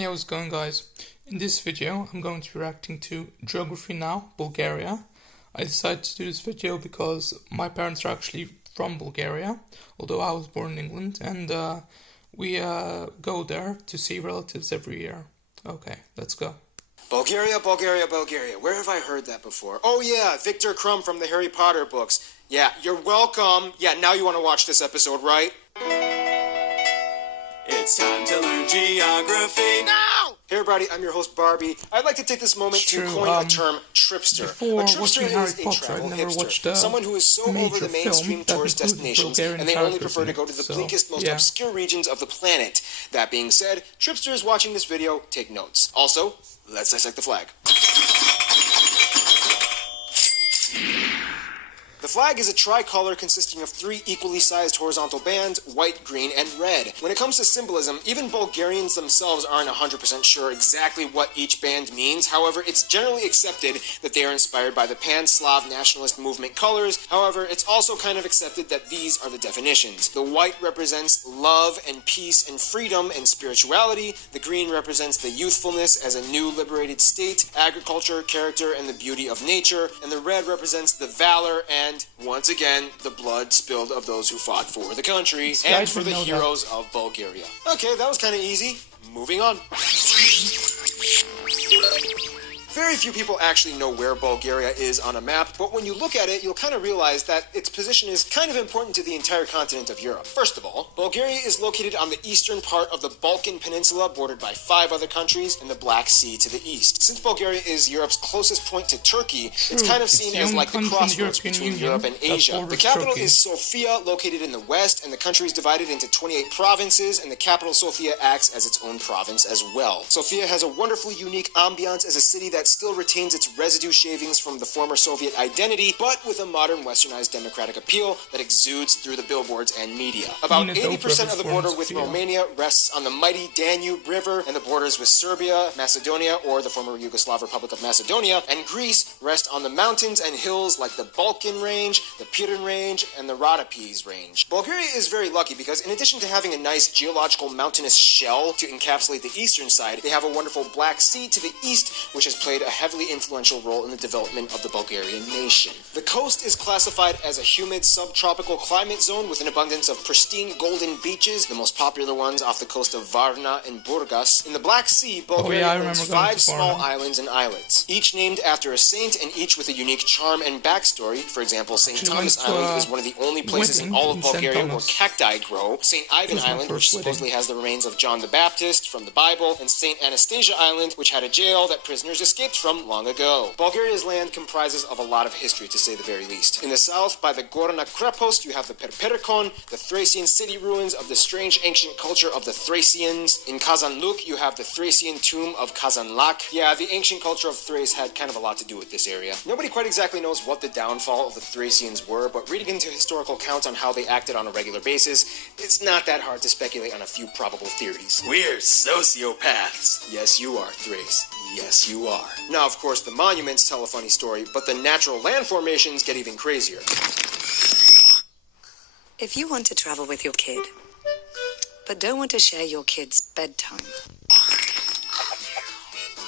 Hey, how's it going, guys? In this video, I'm going to be reacting to Geography Now, Bulgaria. I decided to do this video because my parents are actually from Bulgaria, although I was born in England, and we go there to see relatives every year. Okay, let's go. Bulgaria, Bulgaria, Bulgaria. Where have I heard that before? Oh yeah, Victor Crumb from the Harry Potter books. Yeah, you're welcome. Yeah, now you want to watch this episode, right? It's time to learn geography now! Hey everybody, I'm your host Barbie. I'd like to take this moment to coin a term, tripster. Before A tripster watching Harry is a Potter, travel I'd never watched hipster, someone who is so over the mainstream tourist destinations, and they only prefer to go to the bleakest, most obscure regions of the planet. That being said, tripsters watching this video, take notes. Also, let's dissect the flag. The flag is a tricolor consisting of three equally sized horizontal bands, white, green, and red. When it comes to symbolism, even Bulgarians themselves aren't 100% sure exactly what each band means. However, it's generally accepted that they are inspired by the Pan-Slav nationalist movement colors. However, it's also kind of accepted that these are the definitions. The white represents love and peace and freedom and spirituality. The green represents the youthfulness as a new liberated state, agriculture, character, and the beauty of nature. And the red represents the valor and, once again, the blood spilled of those who fought for the country and for the heroes of Bulgaria. Okay, that was kind of easy. Moving on. Very few people actually know where Bulgaria is on a map, but when you look at it, you'll kind of realize that its position is kind of important to the entire continent of Europe. First of all, Bulgaria is located on the eastern part of the Balkan Peninsula, bordered by 5 other countries, and the Black Sea to the east. Since Bulgaria is Europe's closest point to Turkey, it's kind of seen as like the crossroads between Europe and Asia. The capital is Sofia, located in the west, and the country is divided into 28 provinces, and the capital, Sofia, acts as its own province as well. Sofia has a wonderfully unique ambiance as a city that still retains its residue shavings from the former Soviet identity, but with a modern westernized democratic appeal that exudes through the billboards and media. About 80% of the border with Romania rests on the mighty Danube River, and the borders with Serbia, Macedonia, or the former Yugoslav Republic of Macedonia, and Greece rest on the mountains and hills like the Balkan Range, the Pirin Range, and the Rhodope Range. Bulgaria is very lucky because in addition to having a nice geological mountainous shell to encapsulate the eastern side, they have a wonderful Black Sea to the east, which has played a heavily influential role in the development of the Bulgarian nation. The coast is classified as a humid subtropical climate zone with an abundance of pristine golden beaches, the most popular ones off the coast of Varna and Burgas. In the Black Sea, Bulgaria owns 5 small islands and islets, each named after a saint and each with a unique charm and backstory. For example, St. Thomas Island is one of the only places in all of Bulgaria where cacti grow. St. Ivan Island, which supposedly has the remains of John the Baptist from the Bible, and St. Anastasia Island, which had a jail that prisoners escaped from long ago. Bulgaria's land comprises of a lot of history, to say the very least. In the south, by the Gorna Krepost, you have the Perperikon, the Thracian city ruins of the strange ancient culture of the Thracians. In Kazanluk, you have the Thracian tomb of Kazanlak. Yeah, the ancient culture of Thrace had kind of a lot to do with this area. Nobody quite exactly knows what the downfall of the Thracians were, but reading into historical accounts on how they acted on a regular basis, it's not that hard to speculate on a few probable theories. We're sociopaths. Yes, you are, Thrace. Yes, you are. Now, of course, the monuments tell a funny story, but the natural land formations get even crazier. If you want to travel with your kid, but don't want to share your kid's bedtime,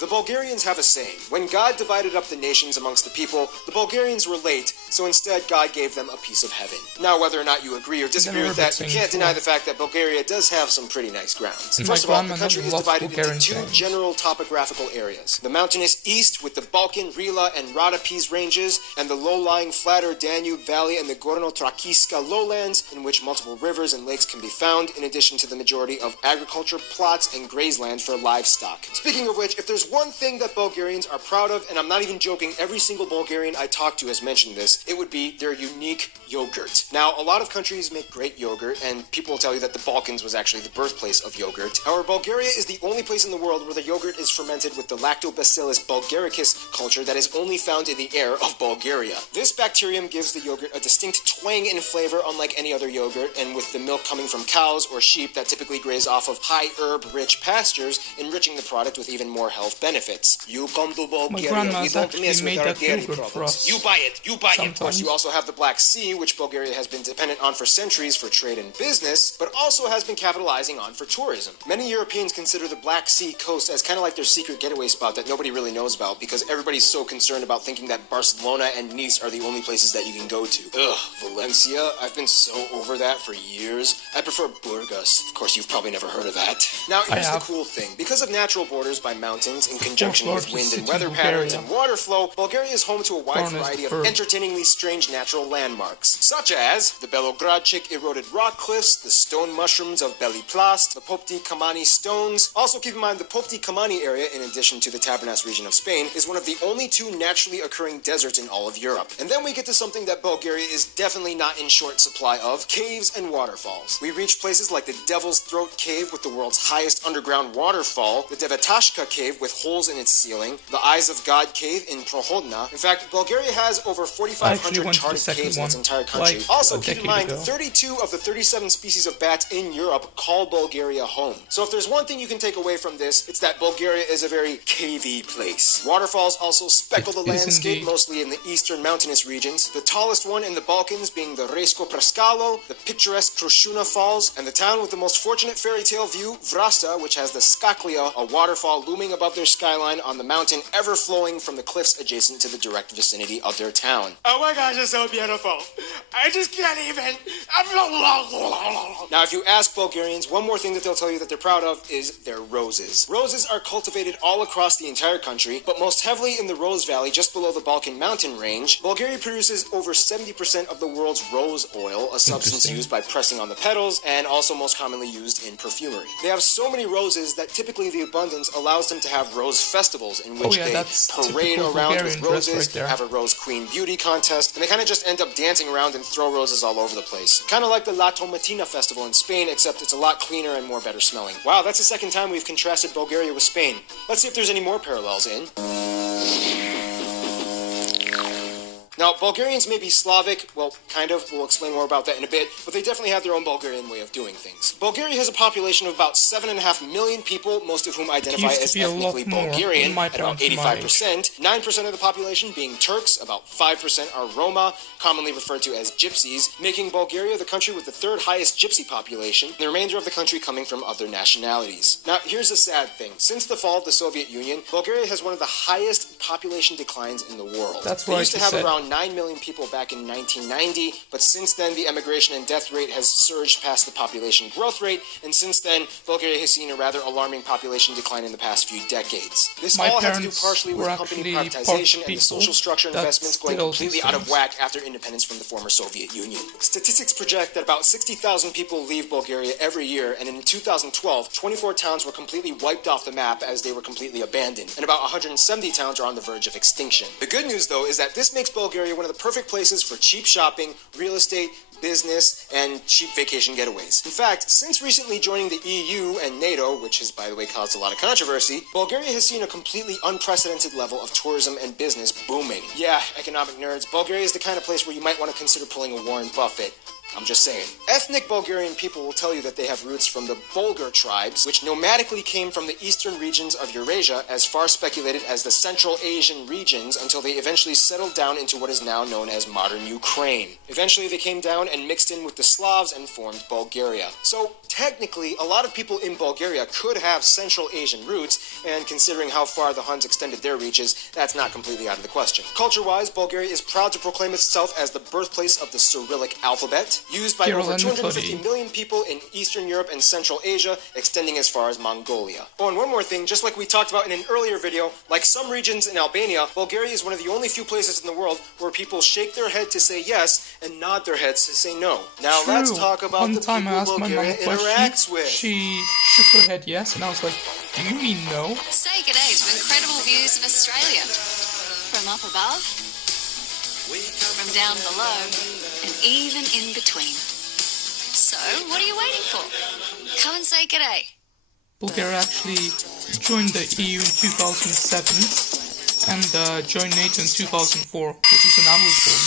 the Bulgarians have a saying: when God divided up the nations amongst the people, the Bulgarians were late, so instead God gave them a piece of heaven. Now, whether or not you agree or disagree with that, you can't deny the fact that Bulgaria does have some pretty nice grounds. First of all, the country is divided into 2 general topographical areas: the mountainous east with the Balkan, Rila, and Rhodope ranges, and the low-lying flatter Danube Valley and the Gorno-Trakiska lowlands, in which multiple rivers and lakes can be found, in addition to the majority of agriculture plots and grazeland for livestock. Speaking of which, if there's one thing that Bulgarians are proud of, and I'm not even joking, every single Bulgarian I talked to has mentioned this, it would be their unique yogurt. Now, a lot of countries make great yogurt, and people will tell you that the Balkans was actually the birthplace of yogurt. However, Bulgaria is the only place in the world where the yogurt is fermented with the Lactobacillus bulgaricus culture that is only found in the air of Bulgaria. This bacterium gives the yogurt a distinct twang and flavor unlike any other yogurt, and with the milk coming from cows or sheep that typically graze off of high herb-rich pastures, enriching the product with even more health benefits. You come to Bulgaria, we don't mess with our dairy products. You buy it, you buy it. Of course, you also have the Black Sea, which Bulgaria has been dependent on for centuries for trade and business, but also has been capitalizing on for tourism. Many Europeans consider the Black Sea coast as kind of like their secret getaway spot that nobody really knows about because everybody's so concerned about thinking that Barcelona and Nice are the only places that you can go to. Ugh, Valencia? I've been so over that for years. I prefer Burgos. Of course, you've probably never heard of that. Now, here's the cool thing. Because of natural borders by mountains in conjunction with wind and weather patterns and water flow, Bulgaria is home to a wide variety of entertainingly strange natural landmarks, such as the Belogradchik eroded rock cliffs, the stone mushrooms of Beliplast, the Popti Kamani stones. Also keep in mind the Popti Kamani area, in addition to the Tabernas region of Spain, is one of the only two naturally occurring deserts in all of Europe. And then we get to something that Bulgaria is definitely not in short supply of: caves and waterfalls. We reach places like the Devil's Throat Cave with the world's highest underground waterfall, the Devetashka Cave with holes in its ceiling, the Eyes of God Cave in Prohodna. In fact, Bulgaria has over 4,500 charted caves in its entire country. Also, keep in mind, 32 of the 37 species of bats in Europe call Bulgaria home. So if there's one thing you can take away from this, it's that Bulgaria is a very cavey place. Waterfalls also speckle the landscape, mostly in the eastern mountainous regions. The tallest one in the Balkans being the Resko Praskalo, the picturesque Krushuna Falls, and the town with the most fortunate fairy tale view, Vrasta, which has the Skaklia, a waterfall looming above their skyline on the mountain, ever flowing from the cliffs adjacent to the direct vicinity of their town. Oh my gosh, it's so beautiful. I just can't even. Now, if you ask Bulgarians, one more thing that they'll tell you that they're proud of is their roses. Roses are cultivated all across the entire country, but most heavily in the Rose Valley, just below the Balkan mountain range. Bulgaria produces over 70% of the world's rose oil, a substance used by pressing on the petals and also most commonly used in perfumery. They have so many roses that typically the abundance allows them to have rose festivals in which they parade around with roses, have a rose queen beauty contest, and they kind of just end up dancing around and throw roses all over the place. Kind of like the La Tomatina festival in Spain, except it's a lot cleaner and more better smelling. Wow, that's the second time we've contrasted Bulgaria with Spain. Let's see if there's any more parallels in. Now, Bulgarians may be Slavic, well, kind of, we'll explain more about that in a bit, but they definitely have their own Bulgarian way of doing things. Bulgaria has a population of about 7.5 million people, most of whom identify as ethnically Bulgarian, at about 85%, 9% of the population being Turks, about 5% are Roma, commonly referred to as Gypsies, making Bulgaria the country with the third highest Gypsy population, the remainder of the country coming from other nationalities. Now, here's the sad thing. Since the fall of the Soviet Union, Bulgaria has one of the highest population declines in the world. That's they what used to have around 9 million people back in 1990, but since then the emigration and death rate has surged past the population growth rate, and since then Bulgaria has seen a rather alarming population decline in the past few decades. This all had to do partially with company privatization and the social structure investments going completely out of whack after independence from the former Soviet Union. Statistics project that about 60,000 people leave Bulgaria every year, and in 2012, 24 towns were completely wiped off the map as they were completely abandoned, and about 170 towns are on the verge of extinction. The good news, though, is that this makes Bulgaria one of the perfect places for cheap shopping, real estate, business, and cheap vacation getaways. In fact, since recently joining the EU and NATO, which has, by the way, caused a lot of controversy, Bulgaria has seen a completely unprecedented level of tourism and business booming. Yeah, economic nerds, Bulgaria is the kind of place where you might want to consider pulling a Warren Buffett. I'm just saying. Ethnic Bulgarian people will tell you that they have roots from the Bulgar tribes, which nomadically came from the eastern regions of Eurasia, as far speculated as the Central Asian regions, until they eventually settled down into what is now known as modern Ukraine. Eventually they came down and mixed in with the Slavs and formed Bulgaria. So, technically, a lot of people in Bulgaria could have Central Asian roots, and considering how far the Huns extended their reaches, that's not completely out of the question. Culture-wise, Bulgaria is proud to proclaim itself as the birthplace of the Cyrillic alphabet, used by over 250 million people in Eastern Europe and Central Asia, extending as far as Mongolia. Oh, and one more thing, just like we talked about in an earlier video, like some regions in Albania, Bulgaria is one of the only few places in the world where people shake their head to say yes and nod their heads to say no. Now let's talk about the people Bulgaria interacts with. She shook her head yes, and I was like, do you mean no? Say g'day to incredible views of Australia. From up above, from down below, and even in between. So, what are you waiting for? Come and say g'day. Bulgaria actually joined the EU in 2007 and joined NATO in 2004, which is when I was born.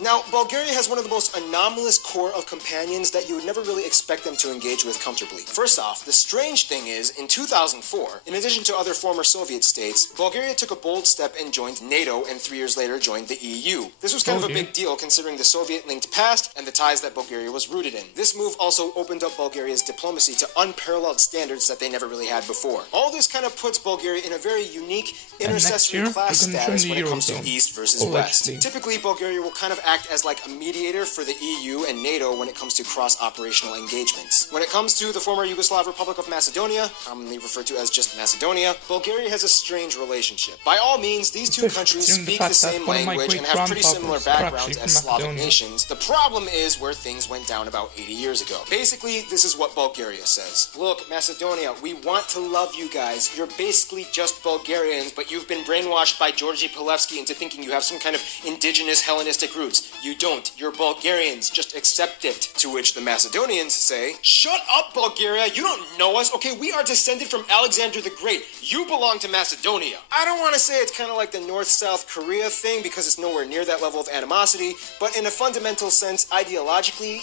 Now, Bulgaria has one of the most anomalous core of companions that you would never really expect them to engage with comfortably. First off, the strange thing is, in 2004, in addition to other former Soviet states, Bulgaria took a bold step and joined NATO, and 3 years later joined the EU. This was kind of a big deal considering the Soviet-linked past and the ties that Bulgaria was rooted in. This move also opened up Bulgaria's diplomacy to unparalleled standards that they never really had before. All this kind of puts Bulgaria in a very unique intercessory class status when it comes to East versus West. Typically, Bulgaria will kind of act as like a mediator for the EU and NATO when it comes to cross-operational engagements. When it comes to the former Yugoslav Republic of Macedonia, commonly referred to as just Macedonia, Bulgaria has a strange relationship. By all means, these two countries speak the same language and have pretty similar backgrounds as Slavic nations. The problem is where things went down about 80 years ago. Basically, this is what Bulgaria says. Look, Macedonia, we want to love you guys. You're basically just Bulgarians, but you've been brainwashed by Georgy Pilevsky into thinking you have some kind of indigenous Hellenistic roots. You don't. You're Bulgarians. Just accept it. To which the Macedonians say, shut up, Bulgaria. You don't know us. Okay, we are descended from Alexander the Great. You belong to Macedonia. I don't want to say it's kind of like the North-South Korea thing because it's nowhere near that level of animosity, but in a fundamental sense, ideologically,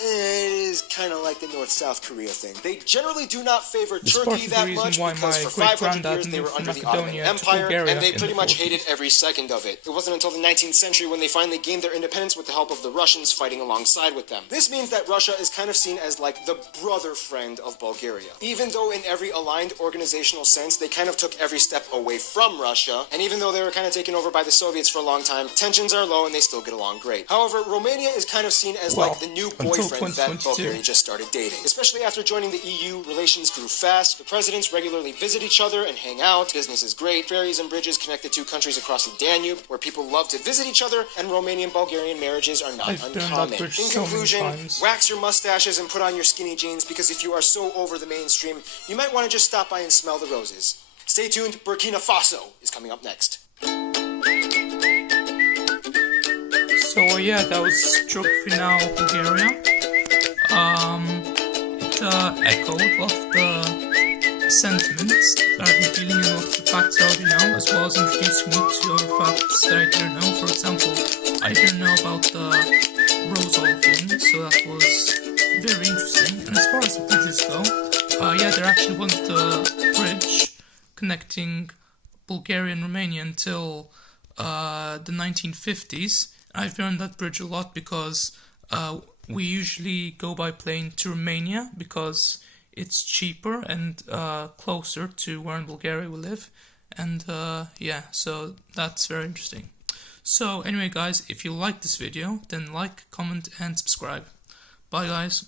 it is kind of like the North-South Korea thing. They generally do not favor Turkey that much because for 500 years they were under the Ottoman Empire and they pretty much hated every second of it. It wasn't until the 19th century when they finally gained their independence with the help of the Russians fighting alongside with them. This means that Russia is kind of seen as like the brother friend of Bulgaria. Even though in every aligned organizational sense they kind of took every step away from Russia, and even though they were kind of taken over by the Soviets for a long time, tensions are low and they still get along great. However, Romania is kind of seen as like the new boyfriend that Bulgaria just started dating. Especially after joining the EU, relations grew fast. The presidents regularly visit each other and hang out. Business is great. Ferries and bridges connect the two countries across the Danube, where people love to visit each other, and Romanian-Bulgarian marriages are not uncommon. In conclusion, wax your mustaches and put on your skinny jeans, because if you are so over the mainstream, you might want to just stop by and smell the roses. Stay tuned, Burkina Faso is coming up next. So yeah, that was Geography Now Bulgaria. It echoed a lot of the sentiments that I've been feeling and a lot of the facts I already know, as well as introducing me to other facts that I didn't know. For example, I didn't know about the rose oil thing, so that was very interesting. And as far as the bridges go, yeah, there actually wasn't a bridge connecting Bulgaria and Romania until the 1950s. I've learned that bridge a lot because we usually go by plane to Romania because it's cheaper and closer to where in Bulgaria we live. And yeah, so that's very interesting. So anyway guys, if you like this video, then like, comment and subscribe. Bye guys.